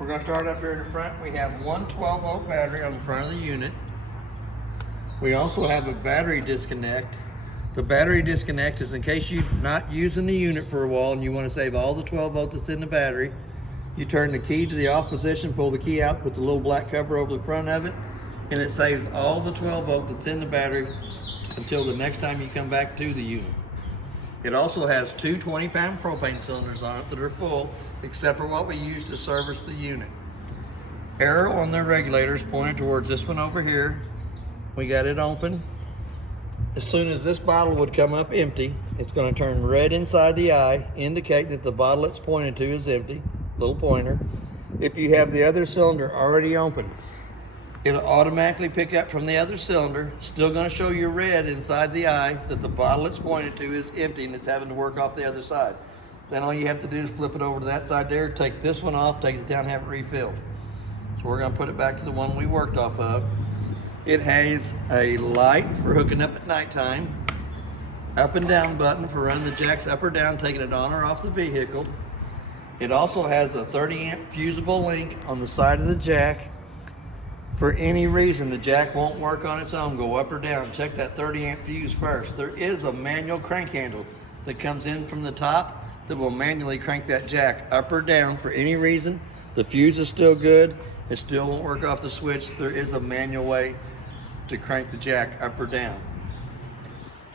We're going to start up here in the front. We have one 12-volt battery on the front of the unit. We also have a battery disconnect. The battery disconnect is in case you're not using the unit for a while and you want to save all the 12 volt that's in the battery. You turn the key to the off position, pull the key out, put the little black cover over the front of it, and it saves all the 12 volt that's in the battery until the next time you come back to the unit. It also has two 20-pound propane cylinders on it that are full, except for what we use to service the unit. Arrow on the regulators pointed towards this one over here. We got it open. As soon as this bottle would come up empty, it's going to turn red inside the eye, indicate that the bottle it's pointed to is empty, little pointer. If you have the other cylinder already open, it'll automatically pick up from the other cylinder, still going to show you red inside the eye that the bottle it's pointed to is empty and it's having to work off the other side. Then all you have to do is flip it over to that side there, take this one off, take it down, have it refilled. So we're going to put it back to the one we worked off of. It has a light for hooking up at nighttime, up and down button for running the jacks up or down, taking it on or off the vehicle. It also has a 30-amp fusible link on the side of the jack. For any reason the jack won't work on its own, go up or down, check that 30-amp fuse first. There is a manual crank handle that comes in from the top that will manually crank that jack up or down for any reason. The fuse is still good, it still won't work off the switch. There is a manual way to crank the jack up or down.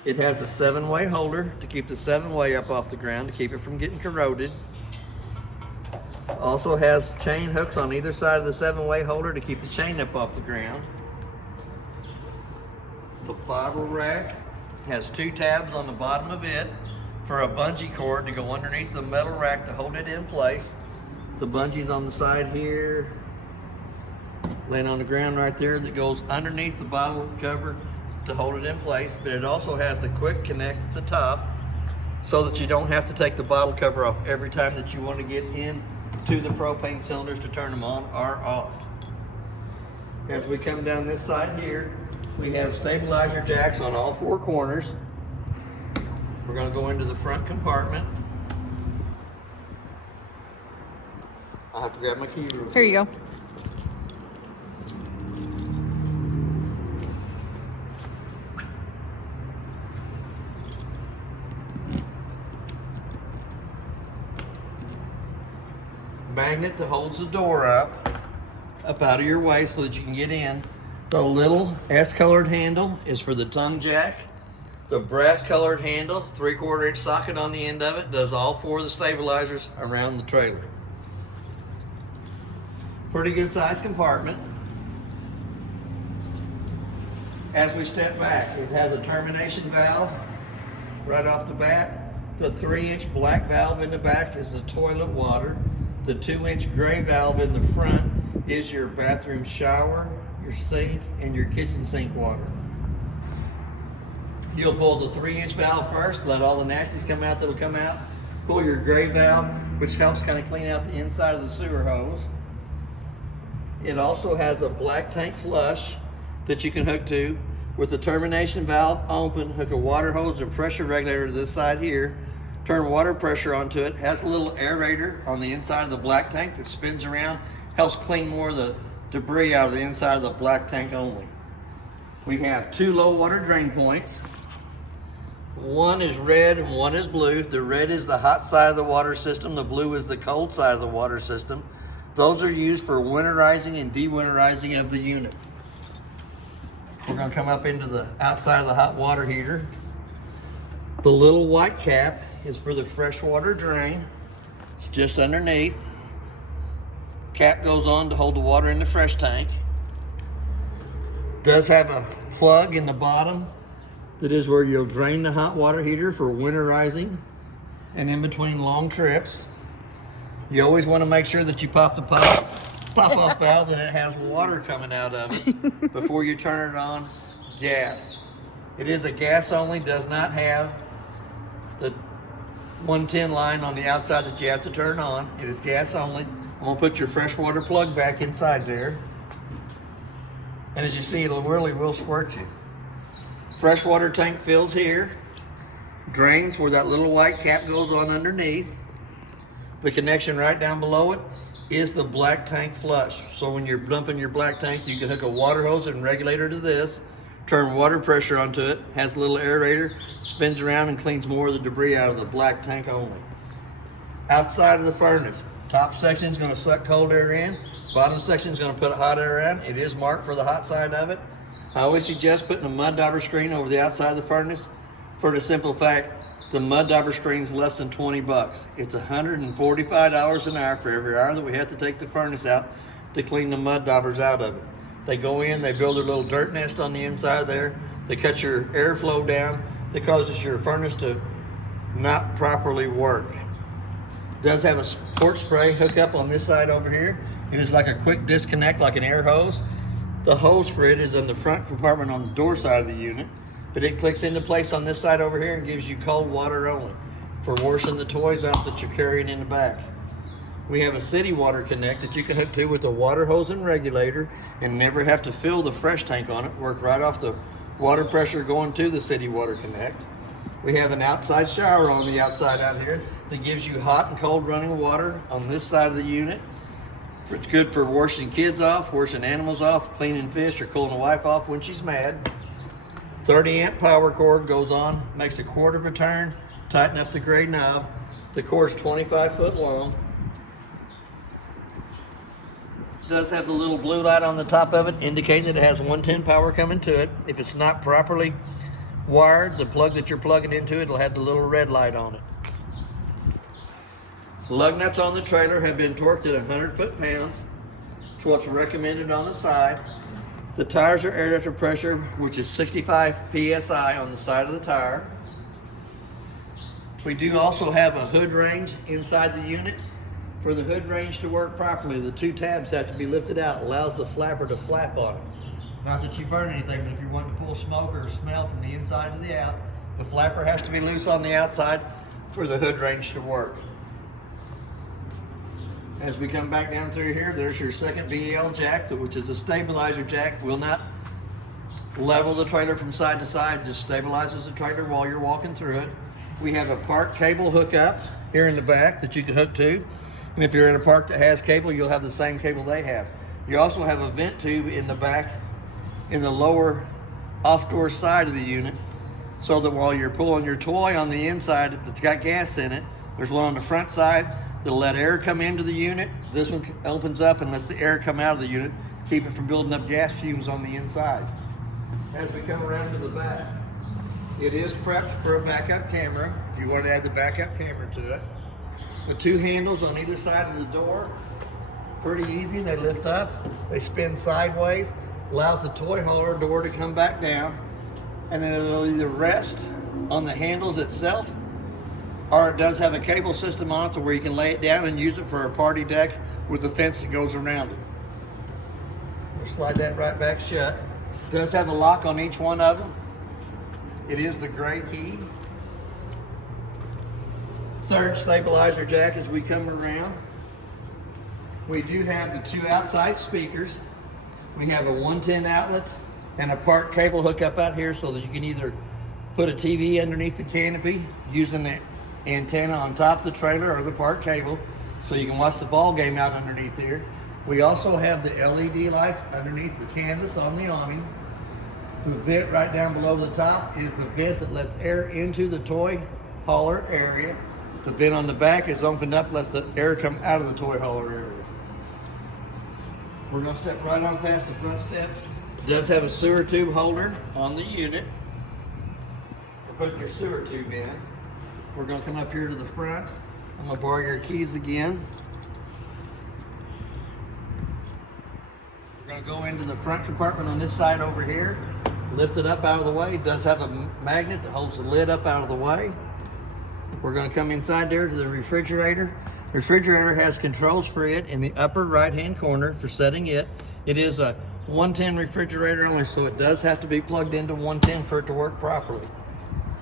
It has a 7-way holder to keep the 7-way up off the ground to keep it from getting corroded. Also has chain hooks on either side of the 7-way holder to keep the chain up off the ground. The bottle rack has 2 tabs on the bottom of it for a bungee cord to go underneath the metal rack to hold it in place. The bungee's on the side here, laying on the ground right there, that goes underneath the bottle cover to hold it in place. But it also has the quick connect at the top so that you don't have to take the bottle cover off every time that you want to get in to the propane cylinders to turn them on or off. As we come down this side here, we have stabilizer jacks on all 4 corners. We're going to go into the front compartment. I'll have to grab my key. Here you go. Magnet that holds the door up out of your way so that you can get in. The little S-colored handle is for the tongue jack. The brass-colored handle, 3/4 inch socket on the end of it, does all 4 of the stabilizers around the trailer. Pretty good sized compartment. As we step back, it has a termination valve right off the bat. The 3-inch black valve in the back is the toilet water. The 2-inch gray valve in the front is your bathroom shower, your sink, and your kitchen sink water. You'll pull the 3-inch valve first, let all the nasties come out that'll come out. Pull your gray valve, which helps kind of clean out the inside of the sewer hose. It also has a black tank flush that you can hook to. With the termination valve open, hook a water hose and pressure regulator to this side here. Turn water pressure onto it. Has a little aerator on the inside of the black tank that spins around, helps clean more of the debris out of the inside of the black tank only. We have 2 low water drain points. One is red and one is blue. The red is the hot side of the water system. The blue is the cold side of the water system. Those are used for winterizing and dewinterizing of the unit. We're going to come up into the outside of the hot water heater. The little white cap is for the freshwater drain. It's just underneath. Cap goes on to hold the water in the fresh tank. Does have a plug in the bottom that is where you'll drain the hot water heater for winterizing and in between long trips. You always want to make sure that you pop the pop-off valve and it has water coming out of it before you turn it on gas. It is a gas only, does not have the 110 line on the outside that you have to turn on. It is gas only. I'm going to put your freshwater plug back inside there. And as you see, it'll really will squirt you. Freshwater tank fills here. Drains where that little white cap goes on underneath. The connection right down below it is the black tank flush. So when you're dumping your black tank, you can hook a water hose and regulator to this, turn water pressure onto it, has a little aerator, spins around and cleans more of the debris out of the black tank only. Outside of the furnace, top section is going to suck cold air in, bottom section is going to put hot air in. It is marked for the hot side of it. I always suggest putting a mud dauber screen over the outside of the furnace for the simple fact the mud dauber screen is less than 20 bucks. It's $145 an hour for every hour that we have to take the furnace out to clean the mud daubers out of it. They go in, they build a little dirt nest on the inside there, they cut your airflow down, that causes your furnace to not properly work. It does have a port spray hookup on this side over here. It is like a quick disconnect, like an air hose. The hose for it is in the front compartment on the door side of the unit, but it clicks into place on this side over here and gives you cold water only for washing the toys out that you're carrying in the back. We have a city water connect that you can hook to with a water hose and regulator and never have to fill the fresh tank on it. Work right off the water pressure going to the city water connect. We have an outside shower on the outside out here that gives you hot and cold running water on this side of the unit. It's good for washing kids off, washing animals off, cleaning fish, or cooling a wife off when she's mad. 30 amp power cord goes on, makes a quarter of a turn, tighten up the gray knob. The cord's 25 foot long. It does have the little blue light on the top of it, indicating that it has 110 power coming to it. If it's not properly wired, the plug that you're plugging into it will have the little red light on it. Lug nuts on the trailer have been torqued at 100 foot-pounds. It's what's recommended on the side. The tires are air ducted pressure, which is 65 PSI on the side of the tire. We do also have a hood range inside the unit. For the hood range to work properly, the two tabs have to be lifted out. It allows the flapper to flap on it. Not that you burn anything, but if you want to pull smoke or smell from the inside to the out, the flapper has to be loose on the outside for the hood range to work. As we come back down through here, there's your second BEL jack, which is a stabilizer jack. Will not level the trailer from side to side, just stabilizes the trailer while you're walking through it. We have a park cable hookup here in the back that you can hook to. And if you're in a park that has cable, you'll have the same cable they have. You also have a vent tube in the back, in the lower off-door side of the unit, so that while you're pulling your toy on the inside, if it's got gas in it, there's one on the front side that'll let air come into the unit. This one opens up and lets the air come out of the unit, keep it from building up gas fumes on the inside. As we come around to the back, it is prepped for a backup camera, if you want to add the backup camera to it. The two handles on either side of the door, pretty easy. They lift up, they spin sideways, allows the toy hauler door to come back down, and then it'll either rest on the handles itself, or it does have a cable system on it to where you can lay it down and use it for a party deck with a fence that goes around it. We'll slide that right back shut. It does have a lock on each one of them. It is the gray key. Third stabilizer jack as we come around. We do have the two outside speakers. We have a 110 outlet and a park cable hookup out here so that you can either put a TV underneath the canopy using the antenna on top of the trailer or the park cable so you can watch the ball game out underneath here. We also have the LED lights underneath the canvas on the awning. The vent right down below the top is the vent that lets air into the toy hauler area. The vent on the back is opened up, lets the air come out of the toy hauler area. We're going to step right on past the front steps. It does have a sewer tube holder on the unit for putting your sewer tube in. We're going to come up here to the front. I'm going to borrow your keys again. We're going to go into the front compartment on this side over here. Lift it up out of the way. It does have a magnet that holds the lid up out of the way. We're going to come inside there to the refrigerator. The refrigerator has controls for it in the upper right-hand corner for setting it. It is a 110 refrigerator only, so it does have to be plugged into 110 for it to work properly.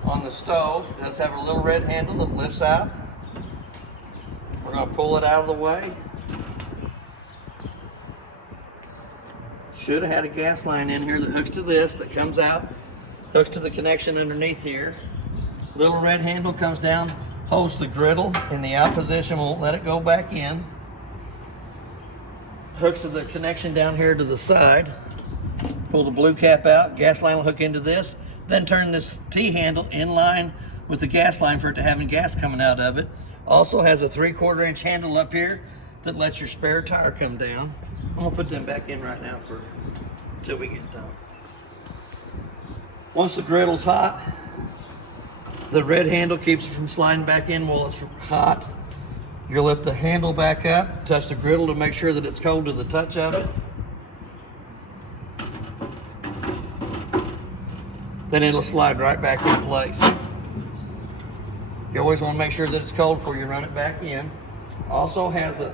On the stove, it does have a little red handle that lifts out. We're going to pull it out of the way. Should have had a gas line in here that hooks to this, that comes out, hooks to the connection underneath here. Little red handle comes down, holds the griddle in the out position, won't let it go back in. hooks to the connection down here to the side. Pull the blue cap out, gas line will hook into this, then turn this T-handle in line with the gas line for it to have gas coming out of it. Also has a 3/4 inch handle up here that lets your spare tire come down. I'm gonna put them back in right now until we get done. Once the griddle's hot, the red handle keeps it from sliding back in while it's hot. You'll lift the handle back up, touch the griddle to make sure that it's cold to the touch of it. Then it'll slide right back in place. You always want to make sure that it's cold before you run it back in. Also has a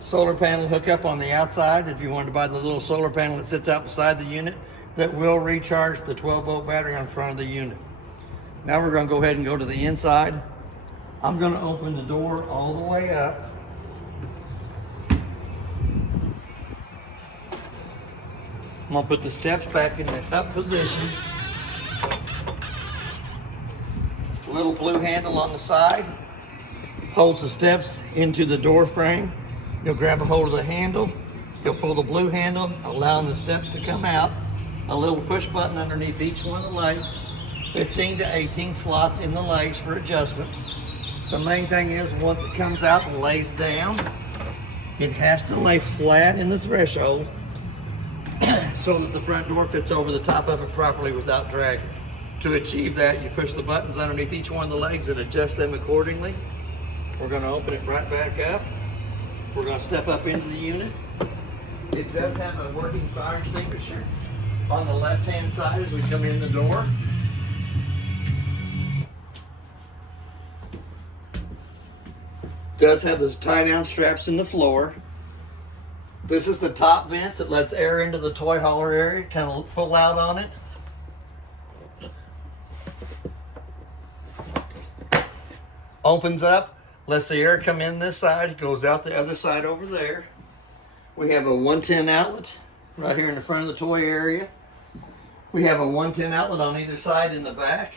solar panel hookup on the outside if you wanted to buy the little solar panel that sits out beside the unit that will recharge the 12-volt battery on front of the unit. Now we're going to go ahead and go to the inside. I'm going to open the door all the way up. I'm going to put the steps back in the up position. Little blue handle on the side holds the steps into the door frame. You'll grab a hold of the handle. You'll pull the blue handle, allowing the steps to come out. A little push button underneath each one of the legs. 15 to 18 slots in the legs for adjustment. The main thing is once it comes out and lays down, it has to lay flat in the threshold so that the front door fits over the top of it properly without dragging. To achieve that, you push the buttons underneath each one of the legs and adjust them accordingly. We're going to open it right back up. We're going to step up into the unit. It does have a working fire extinguisher on the left-hand side as we come in the door. Does have the tie-down straps in the floor. This is the top vent that lets air into the toy hauler area, kind of pull out on it. Opens up, lets the air come in this side, goes out the other side over there. We have a 110 outlet right here in the front of the toy area. We have a 110 outlet on either side in the back.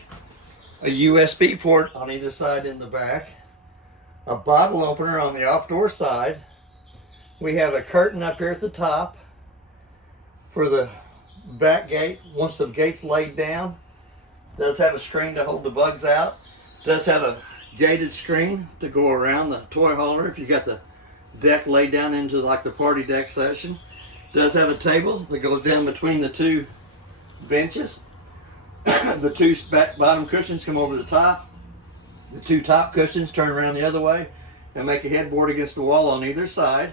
A USB port on either side in the back. A bottle opener on the off door side. We have a curtain up here at the top for the back gate. Once the gate's laid down, does have a screen to hold the bugs out. Does have a gated screen to go around the toy hauler if you got the deck laid down into like the party deck session. Does have a table that goes down between the two benches. The two bottom cushions come over the top. The two top cushions turn around the other way and make a headboard against the wall on either side.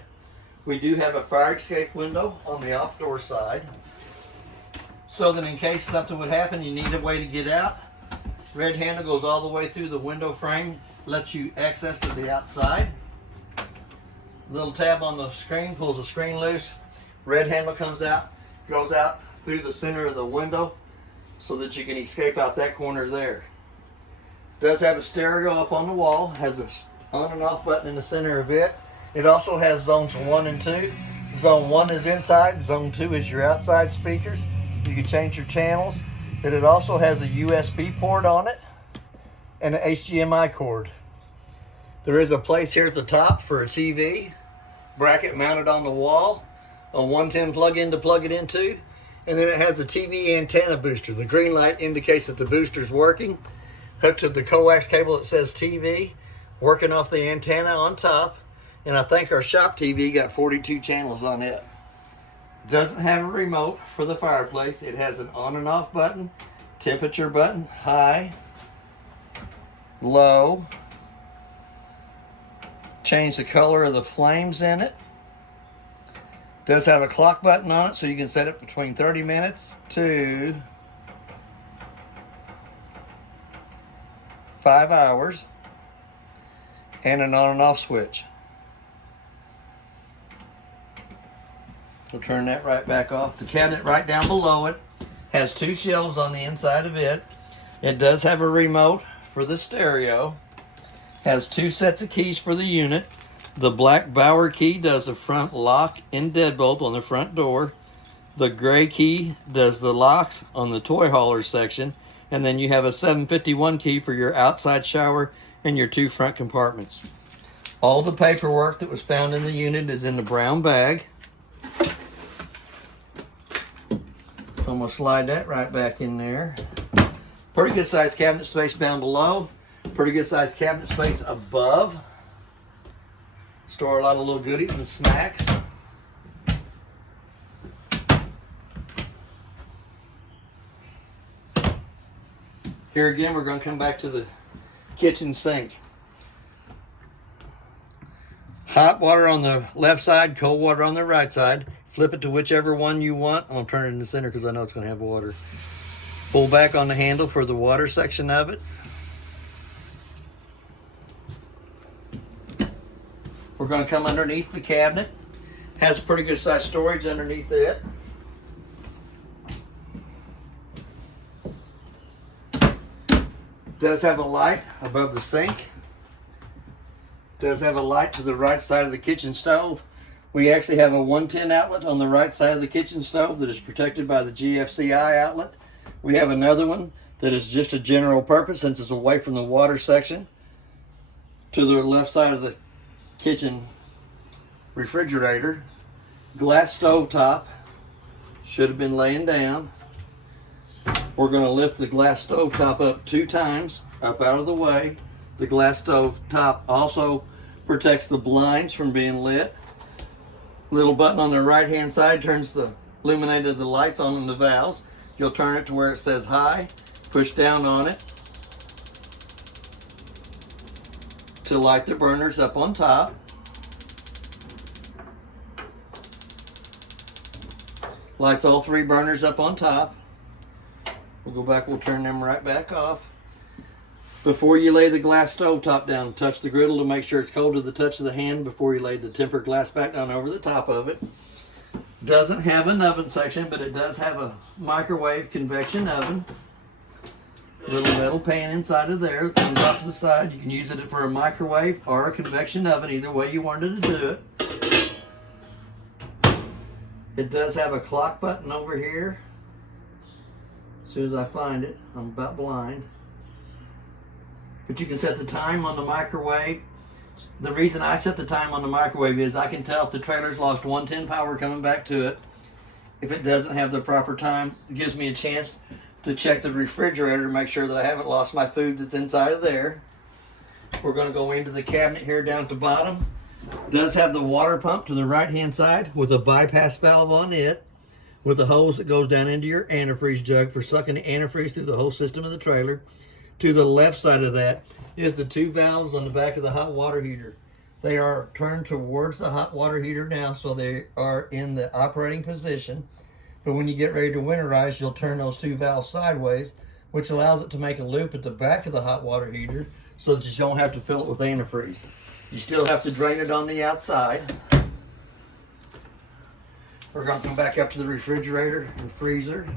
We do have a fire escape window on the off door side, so that in case something would happen, you need a way to get out. Red handle goes all the way through the window frame, lets you access to the outside. Little tab on the screen pulls the screen loose. Red handle comes out, goes out through the center of the window so that you can escape out that corner there. Does have a stereo up on the wall, has a on and off button in the center of it. It also has zones 1 and 2. Zone 1 is inside, zone 2 is your outside speakers. You can change your channels. But it also has a USB port on it and an HDMI cord. There is a place here at the top for a TV bracket mounted on the wall, a 110 plug-in to plug it into, and then it has a TV antenna booster. The green light indicates that the booster's working. Hooked to the coax cable that says TV, working off the antenna on top, and I think our shop TV got 42 channels on it. Doesn't have a remote for the fireplace. It has an on and off button, temperature button, high, low, change the color of the flames in it. Does have a clock button on it so you can set it between 30 minutes to 5 hours, and an on and off switch. We'll turn that right back off. The cabinet right down below it has 2 shelves on the inside of it. It does have a remote for the stereo. Has 2 sets of keys for the unit. The black Bauer key does the front lock and deadbolt on the front door. The gray key does the locks on the toy hauler section. And then you have a 751 key for your outside shower and your 2 front compartments. All the paperwork that was found in the unit is in the brown bag. I'm gonna slide that right back in there. Pretty good sized cabinet space down below. Pretty good sized cabinet space above. Store a lot of little goodies and snacks. Here again, we're going to come back to the kitchen sink. Hot water on the left side, cold water on the right side. Flip it to whichever one you want. I'm going to turn it in the center because I know it's going to have water. Pull back on the handle for the water section of it. We're going to come underneath the cabinet. Has pretty good sized storage underneath it. Does have a light above the sink. Does have a light to the right side of the kitchen stove. We actually have a 110 outlet on the right side of the kitchen stove that is protected by the GFCI outlet. We have another one that is just a general purpose since it's away from the water section to the left side of the kitchen refrigerator. Glass stove top. Should have been laying down. We're going to lift the glass stove top up 2 times, up out of the way. The glass stove top also protects the blinds from being lit. Little button on the right hand side turns the illuminated of the lights on in the valves. You'll turn it to where it says high, push down on it to light the burners up on top. Lights all 3 burners up on top. We'll go back, we'll turn them right back off. Before you lay the glass stove top down, touch the griddle to make sure it's cold to the touch of the hand before you lay the tempered glass back down over the top of it. Doesn't have an oven section, but it does have a microwave convection oven. Little metal pan inside of there, it comes off to the side. You can use it for a microwave or a convection oven, either way you wanted to do it. It does have a clock button over here. As soon as I find it, I'm about blind. But you can set the time on the microwave. The reason I set the time on the microwave is I can tell if the trailer's lost 110 power coming back to it. If it doesn't have the proper time, it gives me a chance to check the refrigerator to make sure that I haven't lost my food that's inside of there. We're going to go into the cabinet here down at the bottom. It does have the water pump to the right hand side with a bypass valve on it, with a hose that goes down into your antifreeze jug for sucking the antifreeze through the whole system of the trailer. To the left side of that is the 2 valves on the back of the hot water heater. They are turned towards the hot water heater now, so they are in the operating position. But when you get ready to winterize, you'll turn those 2 valves sideways, which allows it to make a loop at the back of the hot water heater so that you don't have to fill it with antifreeze. You still have to drain it on the outside. We're going to come back up to the refrigerator and freezer.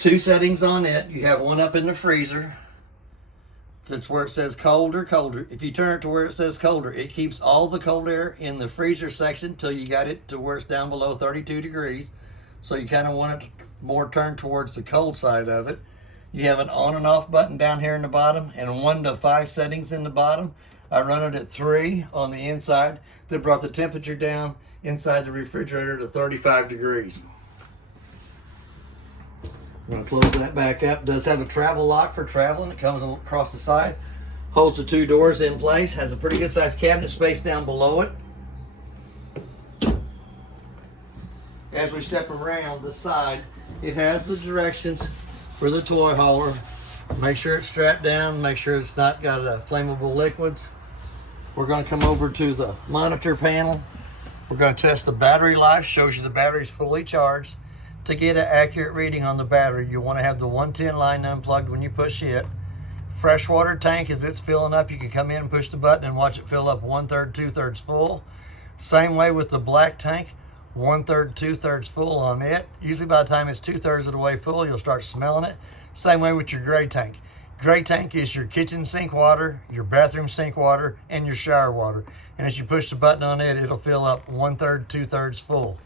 2 settings on it. You have one up in the freezer. That's where it says colder, colder. If you turn it to where it says colder, it keeps all the cold air in the freezer section till you got it to where it's down below 32 degrees. So you kind of want it more turned towards the cold side of it. You have an on and off button down here in the bottom and 1 to 5 settings in the bottom. I run it at 3 on the inside. That brought the temperature down inside the refrigerator to 35 degrees. I'm going to close that back up. It does have a travel lock for traveling. It comes across the side, holds the 2 doors in place, has a pretty good sized cabinet space down below it. As we step around the side, it has the directions for the toy hauler. Make sure it's strapped down, make sure it's not got flammable liquids. We're going to come over to the monitor panel. We're going to test the battery life, shows you the battery's fully charged. To get an accurate reading on the battery, you want to have the 110 line unplugged when you push it. Freshwater tank, as it's filling up, you can come in and push the button and watch it fill up 1/3, 2/3 full. Same way with the black tank, 1/3, 2/3 full on it. Usually by the time it's 2/3 of the way full, you'll start smelling it. Same way with your gray tank. Gray tank is your kitchen sink water, your bathroom sink water, and your shower water. And as you push the button on it, it'll fill up 1/3, 2/3 full.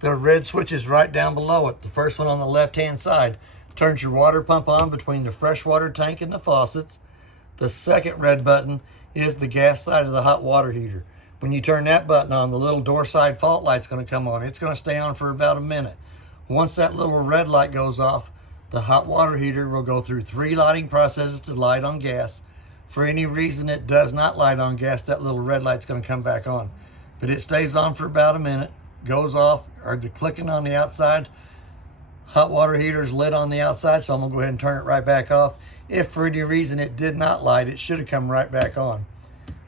The red switch is right down below it. The first one on the left-hand side turns your water pump on between the freshwater tank and the faucets. The second red button is the gas side of the hot water heater. When you turn that button on, the little door side fault light's going to come on. It's going to stay on for about a minute. Once that little red light goes off, the hot water heater will go through 3 lighting processes to light on gas. For any reason it does not light on gas, that little red light's going to come back on. But it stays on for about a minute, goes off, or the clicking on the outside. Hot water heater is lit on the outside, so I'm going to go ahead and turn it right back off. If for any reason it did not light, it should have come right back on.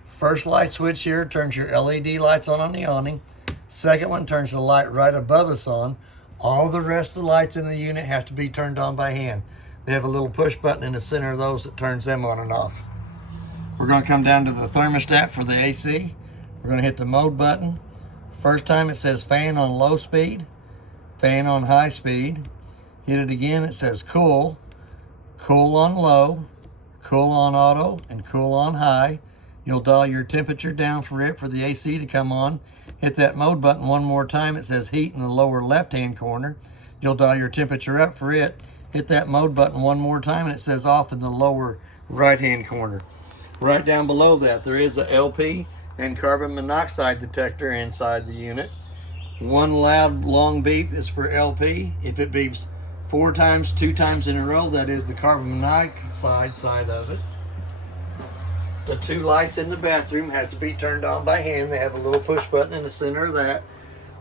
First light switch here turns your LED lights on the awning. Second one turns the light right above us on. All the rest of the lights in the unit have to be turned on by hand. They have a little push button in the center of those that turns them on and off. We're going to come down to the thermostat for the AC. We're going to hit the mode button. First time it says fan on low speed, fan on high speed. Hit it again, it says cool, cool on low, cool on auto, and cool on high. You'll dial your temperature down for it for the AC to come on. Hit that mode button one more time. It says heat in the lower left-hand corner. You'll dial your temperature up for it. Hit that mode button one more time and it says off in the lower right-hand corner. Right down below that, there is a LP and carbon monoxide detector inside the unit. One loud long beep is for LP. If it beeps 4 times, 2 times in a row, that is the carbon monoxide side of it. The 2 lights in the bathroom have to be turned on by hand. They have a little push button in the center of that.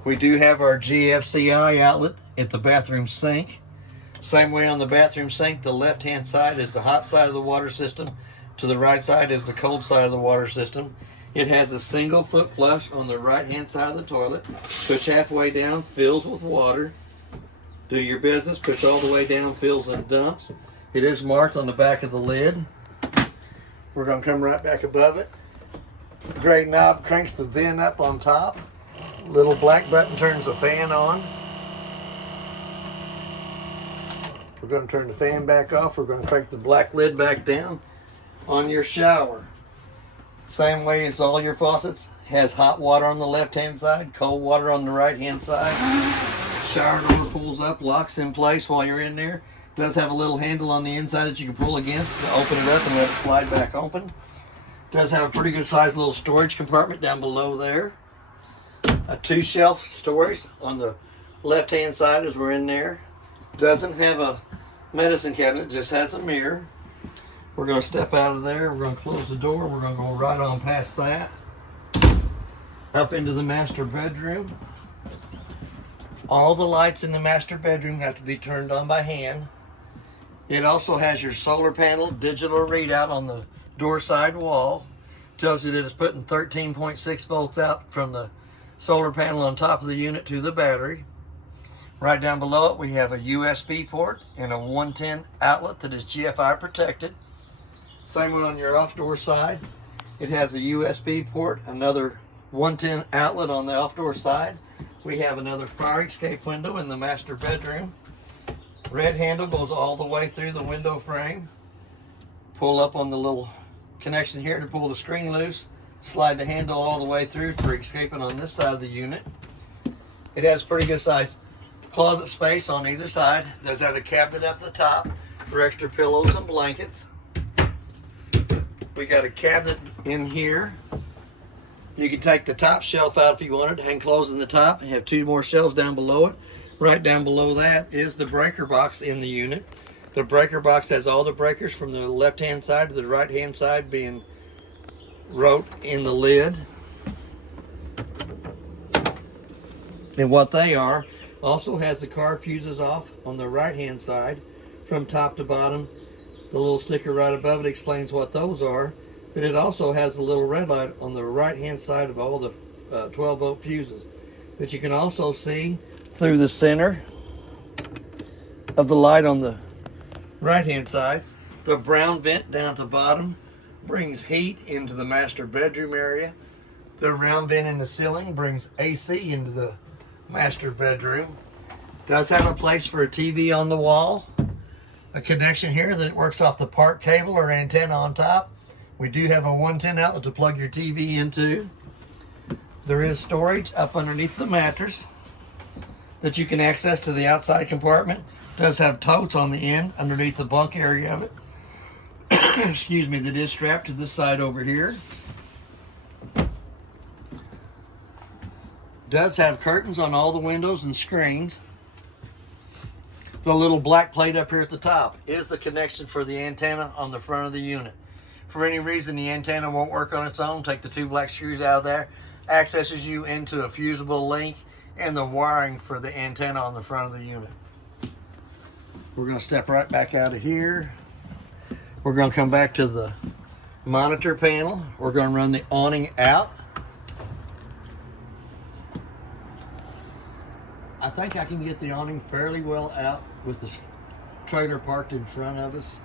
We do have our GFCI outlet at the bathroom sink. Same way on the bathroom sink, the left-hand side is the hot side of the water system. To the right side is the cold side of the water system. It has a single foot flush on the right-hand side of the toilet. Push halfway down, fills with water. Do your business, push all the way down, fills and dumps. It is marked on the back of the lid. We're going to come right back above it. Gray knob cranks the vent up on top. Little black button turns the fan on. We're going to turn the fan back off. We're going to crank the black lid back down. On your shower, same way as all your faucets, has hot water on the left-hand side, cold water on the right-hand side. Shower door pulls up, locks in place while you're in there. Does have a little handle on the inside that you can pull against to open it up and let it slide back open. Does have a pretty good sized little storage compartment down below there. A 2-shelf storage on the left-hand side as we're in there. Doesn't have a medicine cabinet, just has a mirror. We're going to step out of there. We're going to close the door. We're going to go right on past that. Up into the master bedroom. All the lights in the master bedroom have to be turned on by hand. It also has your solar panel digital readout on the door side wall. Tells you that it's putting 13.6 volts out from the solar panel on top of the unit to the battery. Right down below it, we have a USB port and a 110 outlet that is GFI protected. Same one on your off door side. It has a USB port, another 110 outlet on the off door side. We have another fire escape window in the master bedroom. Red handle goes all the way through the window frame. Pull up on the little connection here to pull the screen loose. Slide the handle all the way through for escaping on this side of the unit. It has pretty good size closet space on either side. It does have a cabinet up the top for extra pillows and blankets. We got a cabinet in here. You can take the top shelf out if you wanted, hang clothes in the top, and have 2 more shelves down below it. Right down below that is the breaker box in the unit. The breaker box has all the breakers from the left-hand side to the right-hand side being wrote in the lid. And what they are, also has the car fuses off on the right-hand side from top to bottom. The little sticker right above it explains what those are, but it also has a little red light on the right-hand side of all the 12-volt fuses that you can also see through the center of the light on the right-hand side. The brown vent down at the bottom brings heat into the master bedroom area. The round vent in the ceiling brings AC into the master bedroom. Does have a place for a TV on the wall. A connection here that works off the park cable or antenna on top. We do have a 110 outlet to plug your TV into. There is storage up underneath the mattress that you can access to the outside compartment. It does have totes on the end underneath the bunk area of it. Excuse me, that is strapped to this side over here. Does have curtains on all the windows and screens. The little black plate up here at the top is the connection for the antenna on the front of the unit. For any reason the antenna won't work on its own, take the 2 black screws out of there, accesses you into a fusible link and the wiring for the antenna on the front of the unit. We're going to step right back out of here. We're going to come back to the monitor panel. We're going to run the awning out. I think I can get the awning fairly well out with the trailer parked in front of us.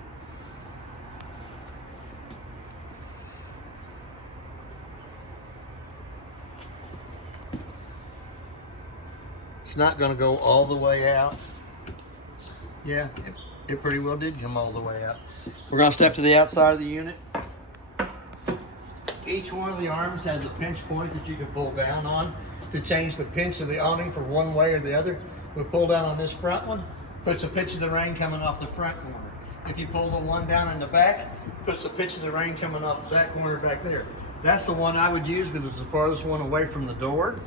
It's not going to go all the way out. Yeah, it pretty well did come all the way out. We're going to step to the outside of the unit. Each one of the arms has a pinch point that you can pull down on to change the pinch of the awning for one way or the other. We pull down on this front one, puts a pitch of the rain coming off the front corner. If you pull the one down in the back, puts the pitch of the rain coming off that corner back there. That's the one I would use because it's the farthest one away from the door.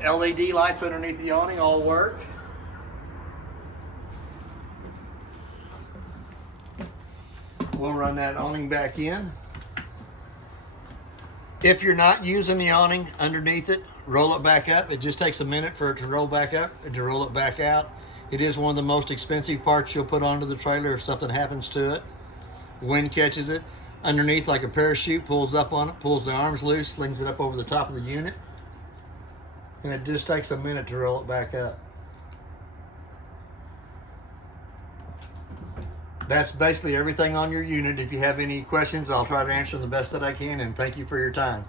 LED lights underneath the awning all work. We'll run that awning back in. If you're not using the awning underneath it, roll it back up. It just takes a minute for it to roll back up and to roll it back out. It is one of the most expensive parts you'll put onto the trailer if something happens to it. Wind catches it. Underneath, like a parachute, pulls up on it, pulls the arms loose, slings it up over the top of the unit. And it just takes a minute to roll it back up. That's basically everything on your unit. If you have any questions, I'll try to answer them the best that I can, and thank you for your time.